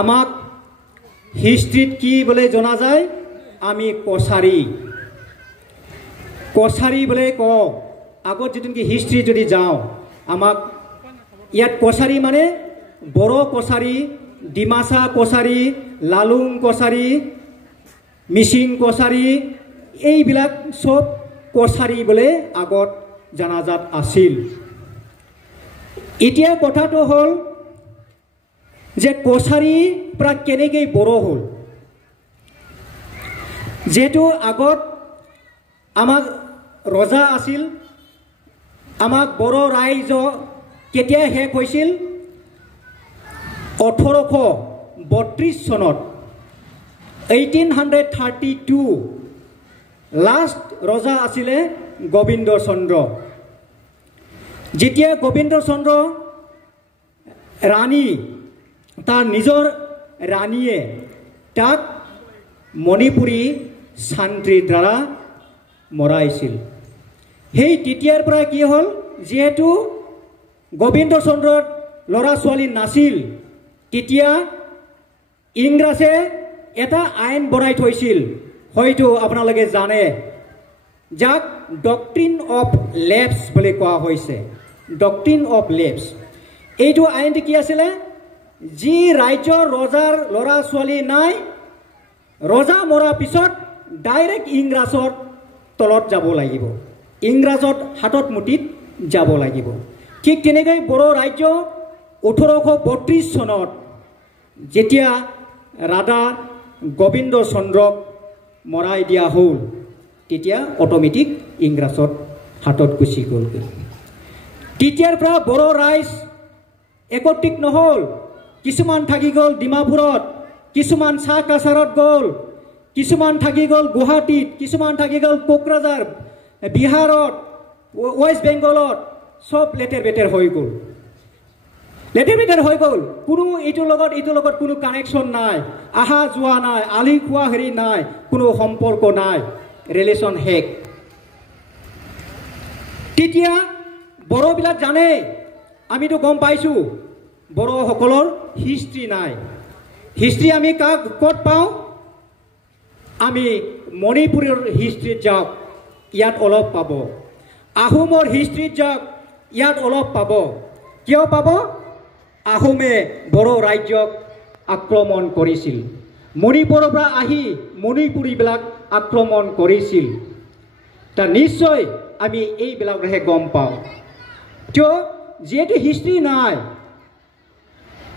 আমাক হিষ্ট্ৰীত কি বলে জনা যায় আমি কছাৰী বলে কওঁ আগত যেটো কি হিষ্ট্ৰী যদি যাওঁ আমাক ইয়াত কছাৰী মানে বড়ো কছাৰী ডিমাচা কছাৰী লালুং কছাৰী মিচিং কছাৰী এইবিলাক সব কছাৰী বলে আগত জানাজাত আছিল এতিয়া কথাটো হল যে কছাৰী পৰা কেনেকৈ বড়ো হল যেটো আগত আমাক ৰজা আছিল আমাক বড়ো ৰাইজ কেতিয়া শেষ হৈছিল 1832 চনত 1832 লাষ্ট ৰজা আছিলে গোবিন্দ চন্দ্ৰ যেতিয়া গোবিন্দ চন্দ্ৰ ৰাণী তাৰ নিজৰ ৰাণীয়ে তাক মণিপুৰী শান্তিৰ দ্বাৰা মৰাইছিল সেই তেতিয়াৰ পৰা কি হ'ল যেহেতু গোবিন্দ চন্দ্ৰৰ ল'ৰা ছোৱালী নাছিল তেতিয়া ইংৰাজে এটা আইন বনাই থৈছিল হয়তো আপোনালোকে জানে যাক ডক্ট্ৰিন অফ লেপছ বুলি কোৱা হৈছে ডক্ট্ৰিন অফ লেপছ এইটো আইনটো কি আছিলে যি ৰাজ্যৰ ৰজাৰ ল'ৰা ছোৱালী নাই ৰজা মৰাৰ পিছত ডাইৰেক্ট ইংৰাজৰ তলত যাব লাগিব ইংৰাজৰ হাতত মুঠিত যাব লাগিব ঠিক তেনেকৈ বড়ো ৰাজ্য 1832 চনত যেতিয়া ৰাধা গোবিন্দ চন্দ্ৰক মৰাই দিয়া হ'ল তেতিয়া অটোমেটিক ইংৰাজৰ হাতত গুচি গ'ল তেতিয়াৰ পৰা বড়ো ৰাইজ একত্ৰিত নহ'ল কিছুমান থাকি গ'ল ডিমাপুৰত কিছুমান চাহ কাছাৰত গ'ল কিছুমান থাকি গ'ল গুৱাহাটীত কিছুমান থাকি গ'ল কোকৰাঝাৰ বিহাৰত ৱেষ্ট বেংগলত সব লেটেৰ বেটেৰ হৈ গ'ল কোনো এইটোৰ লগত কোনো কানেকশ্যন নাই আহা যোৱা নাই আলি খোৱা হেৰি নাই কোনো সম্পৰ্ক নাই ৰিলেশ্যন শেষ তেতিয়া বড়োবিলাক জানে আমিতো গম পাইছোঁ বড়োসকলৰ হিষ্ট্ৰী নাই হিষ্ট্ৰী আমি ক'ত পাওঁ আমি মণিপুৰৰ হিষ্ট্ৰীত যাওক ইয়াত অলপ পাব আহোমৰ হিষ্ট্ৰীত যাওক ইয়াত অলপ পাব কিয় পাব আহোমে বড়ো ৰাজ্যক আক্ৰমণ কৰিছিল মণিপুৰৰ পৰা আহি মণিপুৰীবিলাক আক্ৰমণ কৰিছিল তা নিশ্চয় আমি এইবিলাকহে গম পাওঁ কিয় যিহেতু হিষ্ট্ৰী নাই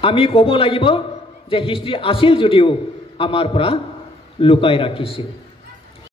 আমি ক'ব লাগিব যে হিষ্ট্ৰী আছিল যদিও আমাৰ পৰা লুকাই ৰাখিছিল